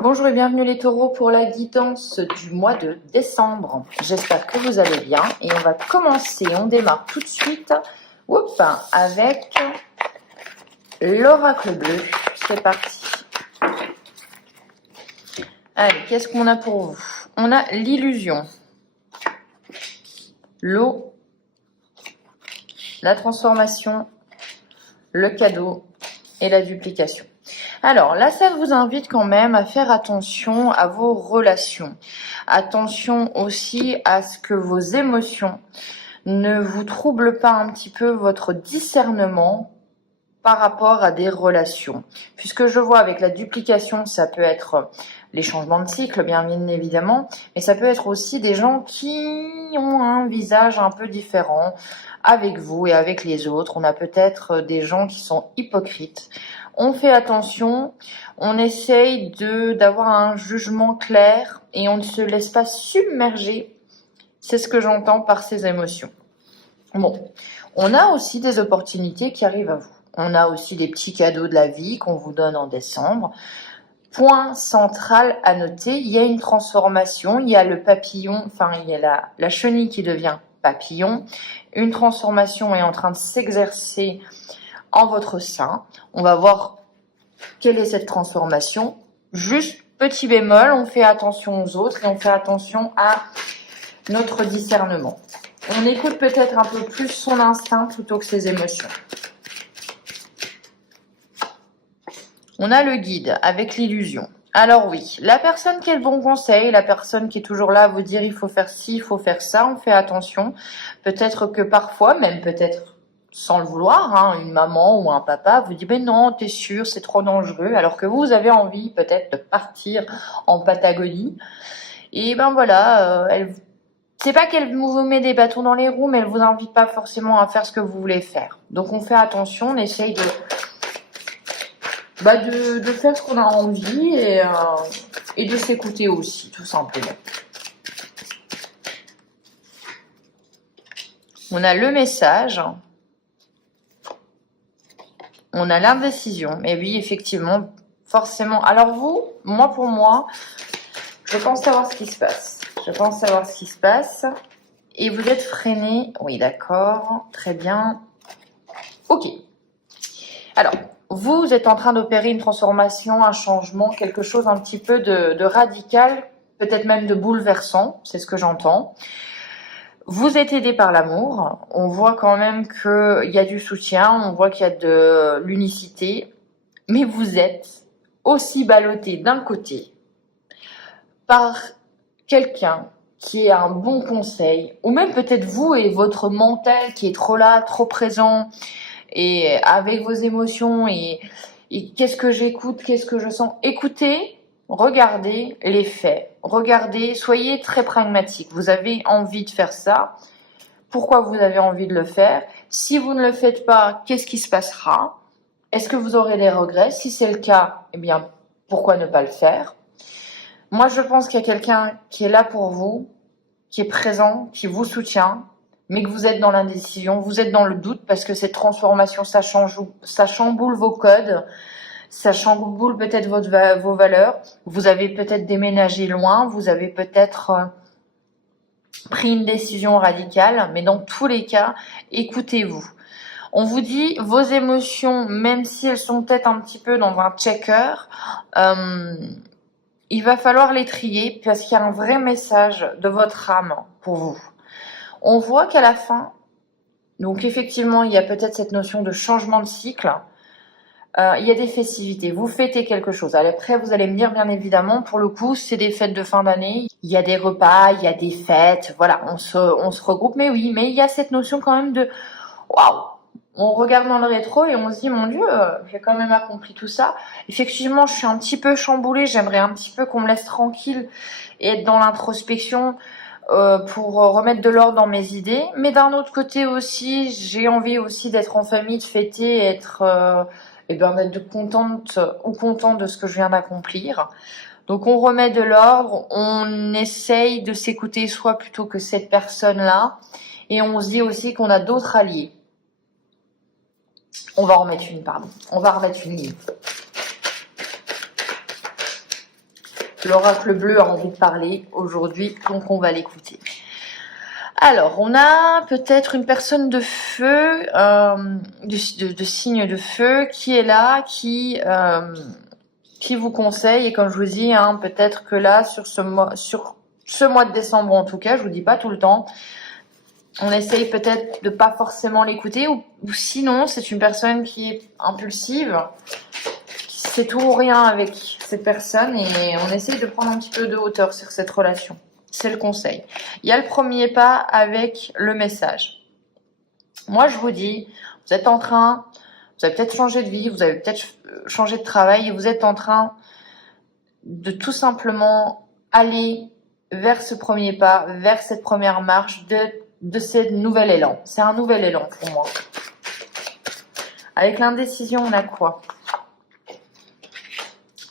Bonjour et bienvenue les taureaux pour la guidance du mois de décembre. J'espère que vous allez bien et on va commencer, on démarre tout de suite avec l'oracle bleu. C'est parti. Allez, qu'est-ce qu'on a pour vous? On a l'illusion, l'eau, la transformation, le cadeau et la duplication. Alors là, ça vous invite quand même à faire attention à vos relations. Attention aussi à ce que vos émotions ne vous troublent pas un petit peu votre discernement par rapport à des relations. Puisque je vois avec la duplication, ça peut être les changements de cycle, bien évidemment, mais ça peut être aussi des gens qui ont un visage un peu différent avec vous et avec les autres. On a peut-être des gens qui sont hypocrites. On fait attention, on essaye d'avoir un jugement clair et on ne se laisse pas submerger. C'est ce que j'entends par ces émotions. Bon, on a aussi des opportunités qui arrivent à vous. On a aussi des petits cadeaux de la vie qu'on vous donne en décembre. Point central à noter, il y a une transformation, il y a le papillon, il y a la chenille qui devient papillon. Une transformation est en train de s'exercer en votre sein. On va voir quelle est cette transformation. Juste petit bémol, on fait attention aux autres et on fait attention à notre discernement. On écoute peut-être un peu plus son instinct plutôt que ses émotions. On a le guide avec l'illusion. Alors oui, la personne qui a le bon conseil, la personne qui est toujours là à vous dire il faut faire ci, il faut faire ça, on fait attention. Peut-être que parfois, même peut-être sans le vouloir, une maman ou un papa vous dit ben non, t'es sûr, c'est trop dangereux, alors que vous avez envie peut-être de partir en Patagonie. Et ben voilà, c'est pas qu'elle vous met des bâtons dans les roues, mais elle vous invite pas forcément à faire ce que vous voulez faire. Donc on fait attention, on essaye de faire ce qu'on a envie et de s'écouter aussi, tout simplement. On a le message. On a l'indécision. Mais oui, effectivement, forcément. Alors vous, pour moi, je pense savoir ce qui se passe. Et vous êtes freiné. Oui, d'accord. Très bien. Ok. Alors, vous êtes en train d'opérer une transformation, un changement, quelque chose un petit peu de radical, peut-être même de bouleversant, c'est ce que j'entends. Vous êtes aidé par l'amour, on voit quand même qu'il y a du soutien, on voit qu'il y a de l'unicité, mais vous êtes aussi ballotté d'un côté par quelqu'un qui a un bon conseil, ou même peut-être vous et votre mental qui est trop là, trop présent, et avec vos émotions et qu'est-ce que j'écoute, qu'est-ce que je sens. Écoutez, regardez les faits, regardez, soyez très pragmatique. Vous avez envie de faire ça, pourquoi vous avez envie de le faire? Si vous ne le faites pas, qu'est-ce qui se passera? Est-ce que vous aurez des regrets? Si c'est le cas, eh bien, pourquoi ne pas le faire? Moi, je pense qu'il y a quelqu'un qui est là pour vous, qui est présent, qui vous soutient, mais que vous êtes dans l'indécision, vous êtes dans le doute parce que cette transformation, ça chamboule vos codes, ça chamboule peut-être vos valeurs. Vous avez peut-être déménagé loin, vous avez peut-être pris une décision radicale, mais dans tous les cas, écoutez-vous. On vous dit, vos émotions, même si elles sont peut-être un petit peu dans un checker, il va falloir les trier parce qu'il y a un vrai message de votre âme pour vous. On voit qu'à la fin, donc effectivement, il y a peut-être cette notion de changement de cycle. Il y a des festivités, vous fêtez quelque chose. Après, vous allez me dire, bien évidemment, pour le coup, c'est des fêtes de fin d'année. Il y a des repas, il y a des fêtes, voilà, on se regroupe. Mais oui, mais il y a cette notion quand même de waouh. On regarde dans le rétro et on se dit, mon Dieu, j'ai quand même accompli tout ça. Effectivement, je suis un petit peu chamboulée. J'aimerais un petit peu qu'on me laisse tranquille et être dans l'introspection pour remettre de l'ordre dans mes idées. Mais d'un autre côté aussi, j'ai envie aussi d'être en famille, de fêter, d'être contente ou content de ce que je viens d'accomplir. Donc on remet de l'ordre, on essaye de s'écouter soi plutôt que cette personne-là. Et on se dit aussi qu'on a d'autres alliés. On va remettre une ligne. L'oracle bleu a envie de parler aujourd'hui, donc on va l'écouter. Alors, on a peut-être une personne de feu, de signe de feu, qui est là, qui vous conseille. Et comme je vous dis, hein, peut-être que là, sur ce mois de décembre en tout cas, je vous dis pas tout le temps, on essaye peut-être de pas forcément l'écouter, ou sinon, c'est une personne qui est impulsive, c'est tout ou rien avec cette personne, et on essaye de prendre un petit peu de hauteur sur cette relation. C'est le conseil. Il y a le premier pas avec le message. Moi, je vous dis, vous avez peut-être changé de vie, vous avez peut-être changé de travail, et vous êtes en train de tout simplement aller vers ce premier pas, vers cette première marche de ce nouvel élan. C'est un nouvel élan pour moi. Avec l'indécision, on a quoi ?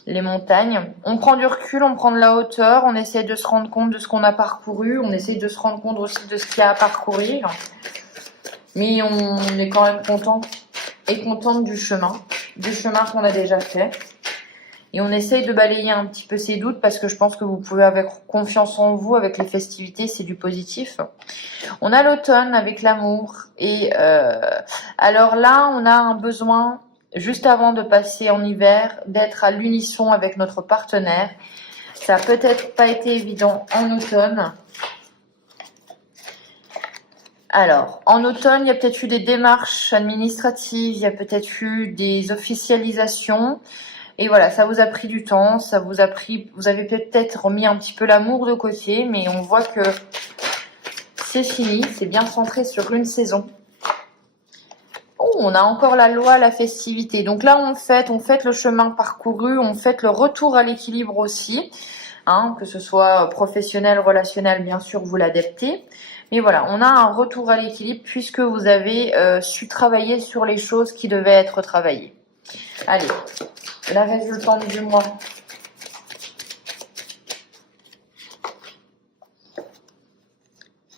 Les montagnes. On prend du recul, on prend de la hauteur, on essaie de se rendre compte de ce qu'on a parcouru, on essaie de se rendre compte aussi de ce qu'il y a à parcourir. Mais on est quand même content et contente du chemin qu'on a déjà fait. Et on essaye de balayer un petit peu ces doutes, parce que je pense que vous pouvez avoir confiance en vous avec les festivités, c'est du positif. On a l'automne avec l'amour. Et alors là, on a un besoin, juste avant de passer en hiver, d'être à l'unisson avec notre partenaire. Ça n'a peut-être pas été évident en automne. Alors, en automne, il y a peut-être eu des démarches administratives, il y a peut-être eu des officialisations. Et voilà, ça vous a pris du temps, vous avez peut-être remis un petit peu l'amour de côté, mais on voit que c'est fini, c'est bien centré sur une saison. Oh, on a encore la loi, la festivité. Donc là, on fête le chemin parcouru, on fête le retour à l'équilibre aussi, hein, que ce soit professionnel, relationnel, bien sûr, vous l'adaptez. Mais voilà, on a un retour à l'équilibre puisque vous avez su travailler sur les choses qui devaient être travaillées. Allez, la résultante du mois.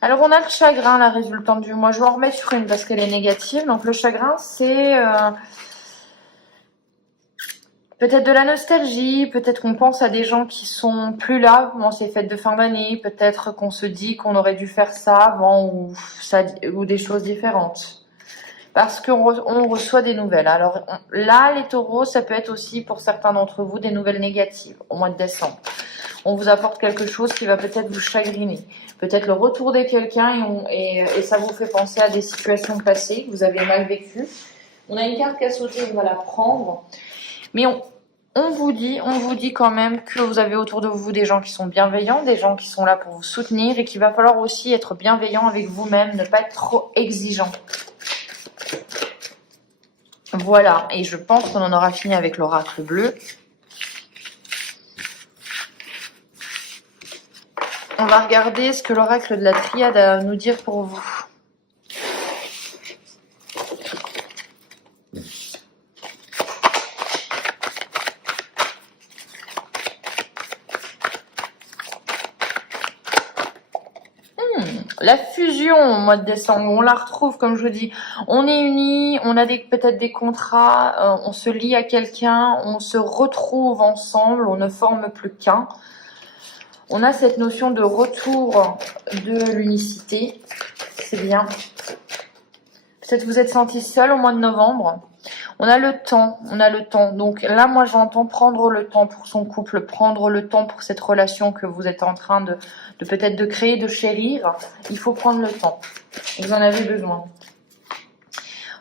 Alors, on a le chagrin, la résultante du mois. Je vais en remettre sur une parce qu'elle est négative. Donc, le chagrin, c'est peut-être de la nostalgie. Peut-être qu'on pense à des gens qui sont plus là pendant ces fêtes de fin d'année. Peut-être qu'on se dit qu'on aurait dû faire ça avant ou des choses différentes. Parce qu'on reçoit des nouvelles. Alors là, les taureaux, ça peut être aussi pour certains d'entre vous des nouvelles négatives au mois de décembre. On vous apporte quelque chose qui va peut-être vous chagriner. Peut-être le retour de quelqu'un et ça vous fait penser à des situations passées que vous avez mal vécues. On a une carte qui a sauté, on va la prendre. Mais on vous dit quand même que vous avez autour de vous des gens qui sont bienveillants, des gens qui sont là pour vous soutenir, et qu'il va falloir aussi être bienveillant avec vous-même, ne pas être trop exigeant. Voilà, et je pense qu'on en aura fini avec l'oracle bleu. On va regarder ce que l'oracle de la triade a à nous dire pour vous. La fusion au mois de décembre, on la retrouve, comme je vous dis, on est unis, on a peut-être des contrats, on se lie à quelqu'un, on se retrouve ensemble, on ne forme plus qu'un. On a cette notion de retour de l'unicité, c'est bien. Peut-être vous êtes senti seul au mois de novembre. On a le temps. Donc là, moi, j'entends prendre le temps pour son couple, prendre le temps pour cette relation que vous êtes en train de peut-être de créer, de chérir. Il faut prendre le temps. Vous en avez besoin.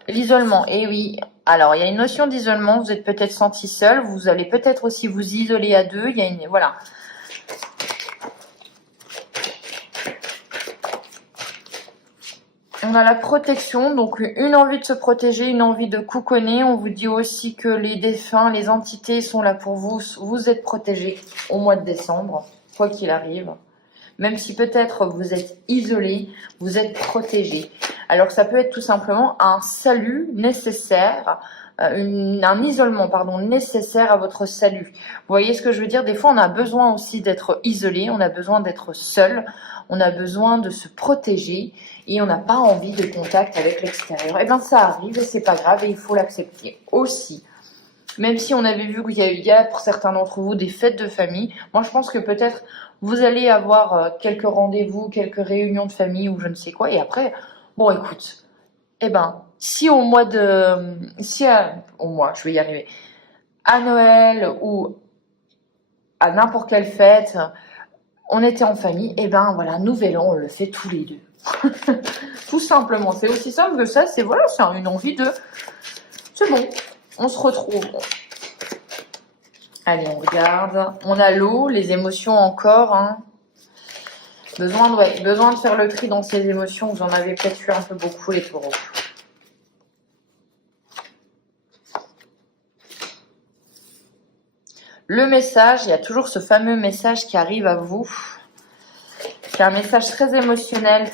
L'isolement, eh oui. Alors, il y a une notion d'isolement. Vous êtes peut-être senti seul. Vous allez peut-être aussi vous isoler à deux. Voilà. On a la protection, donc une envie de se protéger, une envie de couconner. On vous dit aussi que les défunts, les entités sont là pour vous. Vous êtes protégés au mois de décembre, quoi qu'il arrive. Même si peut-être vous êtes isolé, vous êtes protégé. Alors ça peut être tout simplement un salut nécessaire, un isolement, nécessaire à votre salut. Vous voyez ce que je veux dire? Des fois, on a besoin aussi d'être isolé, on a besoin d'être seul, on a besoin de se protéger et on n'a pas envie de contact avec l'extérieur. Eh bien, ça arrive et c'est pas grave et il faut l'accepter aussi. Même si on avait vu qu'il y a pour certains d'entre vous des fêtes de famille, moi je pense que peut-être vous allez avoir quelques rendez-vous, quelques réunions de famille ou je ne sais quoi. Et après, bon écoute, eh ben, si au mois de... Si au mois, je vais y arriver. À Noël ou à n'importe quelle fête, on était en famille, et ben voilà, Nouvel An, on le fait tous les deux. Tout simplement, c'est aussi simple que ça, c'est voilà, c'est une envie de... C'est bon, on se retrouve. Allez, on regarde. On a l'eau, les émotions encore. Hein. Besoin de faire le tri dans ces émotions. Vous en avez peut-être eu un peu beaucoup, les taureaux. Le message, il y a toujours ce fameux message qui arrive à vous. C'est un message très émotionnel,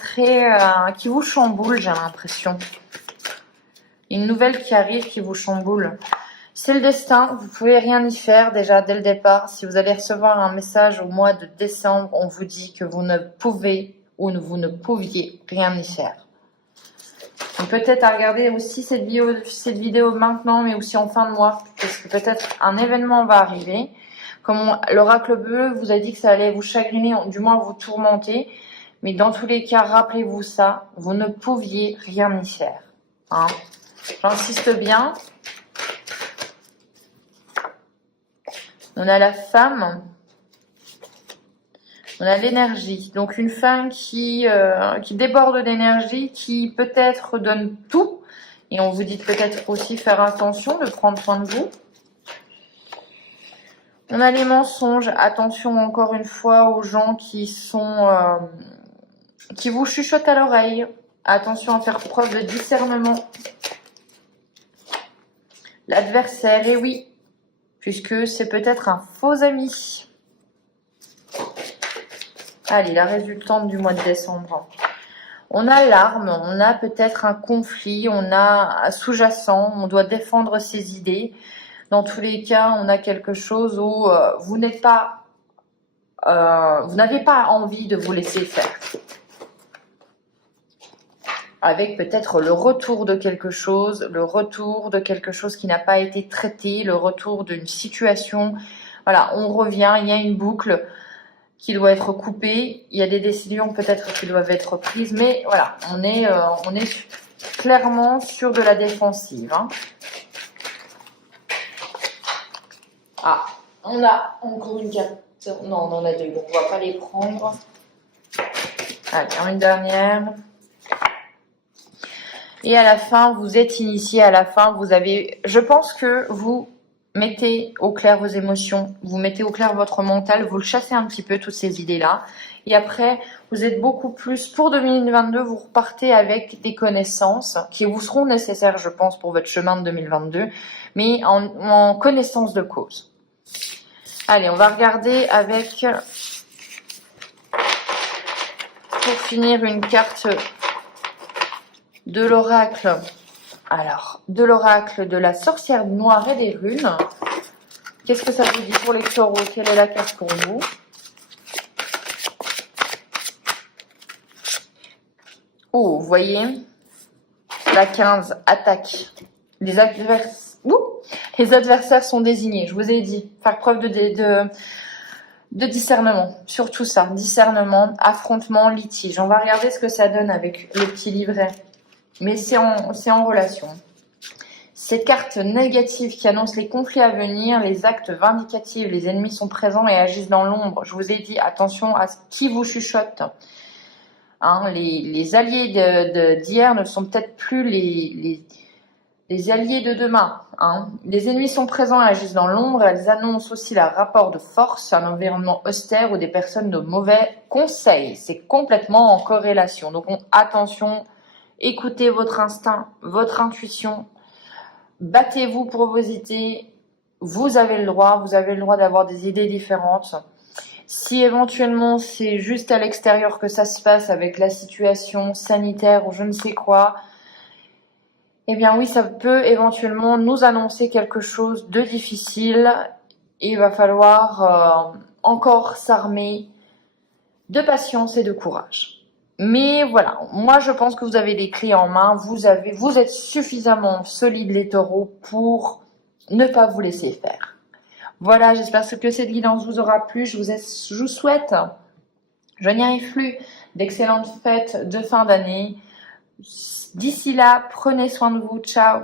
qui vous chamboule, j'ai l'impression. Une nouvelle qui arrive, qui vous chamboule. C'est le destin, vous pouvez rien y faire déjà dès le départ. Si vous allez recevoir un message au mois de décembre, on vous dit que vous ne pouvez ou vous ne pouviez rien y faire. Peut-être à regarder aussi cette vidéo maintenant, mais aussi en fin de mois, parce que peut-être un événement va arriver. Comme l'oracle bleu vous a dit que ça allait vous chagriner, du moins vous tourmenter, mais dans tous les cas, rappelez-vous ça, vous ne pouviez rien y faire. Hein. J'insiste bien. On a la femme, on a l'énergie. Donc une femme qui déborde d'énergie, qui peut-être donne tout. Et on vous dit peut-être aussi faire attention, de prendre soin de vous. On a les mensonges. Attention encore une fois aux gens qui vous chuchotent à l'oreille. Attention à faire preuve de discernement. L'adversaire, et oui, puisque c'est peut-être un faux ami. Allez, la résultante du mois de décembre. On a l'arme, on a peut-être un conflit, on a un sous-jacent, on doit défendre ses idées. Dans tous les cas, on a quelque chose où vous n'avez pas envie de vous laisser faire. Avec peut-être le retour de quelque chose qui n'a pas été traité, le retour d'une situation. Voilà, on revient, il y a une boucle qui doit être coupée, il y a des décisions peut-être qui doivent être prises, mais voilà, on est clairement sur de la défensive. Hein. Ah, on a encore une carte. Non, on en a deux, donc on va pas les prendre. Allez, une dernière. Et à la fin, vous êtes initié, à la fin, je pense que vous mettez au clair vos émotions, vous mettez au clair votre mental, vous le chassez un petit peu, toutes ces idées-là. Et après, vous êtes beaucoup plus, pour 2022, vous repartez avec des connaissances qui vous seront nécessaires, je pense, pour votre chemin de 2022, mais en connaissance de cause. Allez, on va regarder avec, pour finir, une carte de l'oracle. Alors, de l'oracle de la sorcière noire et des runes. Qu'est-ce que ça vous dit pour les taureaux? Quelle est la carte pour vous? Oh, vous voyez, la 15, attaque. Les adversaires sont désignés, je vous ai dit. Faire preuve de discernement, surtout ça. Discernement, affrontement, litige. On va regarder ce que ça donne avec le petit livret. Mais c'est en relation. Cette carte négative qui annonce les conflits à venir, les actes vindicatifs, les ennemis sont présents et agissent dans l'ombre. Je vous ai dit, attention à qui vous chuchote. Hein, les alliés d'hier ne sont peut-être plus les alliés de demain. Hein. Les ennemis sont présents et agissent dans l'ombre. Elles annoncent aussi leur rapport de force, un environnement austère ou des personnes de mauvais conseils. C'est complètement en corrélation. Donc attention, écoutez votre instinct, votre intuition. Battez-vous pour vos idées. Vous avez le droit d'avoir des idées différentes. Si éventuellement c'est juste à l'extérieur que ça se passe avec la situation sanitaire ou je ne sais quoi, eh bien oui, ça peut éventuellement nous annoncer quelque chose de difficile. Et il va falloir encore s'armer de patience et de courage. Mais voilà, moi je pense que vous avez les clés en main, vous êtes suffisamment solides les taureaux pour ne pas vous laisser faire. Voilà, j'espère que cette guidance vous aura plu. Je vous souhaite, je n'y arrive plus, d'excellentes fêtes de fin d'année. D'ici là, prenez soin de vous. Ciao.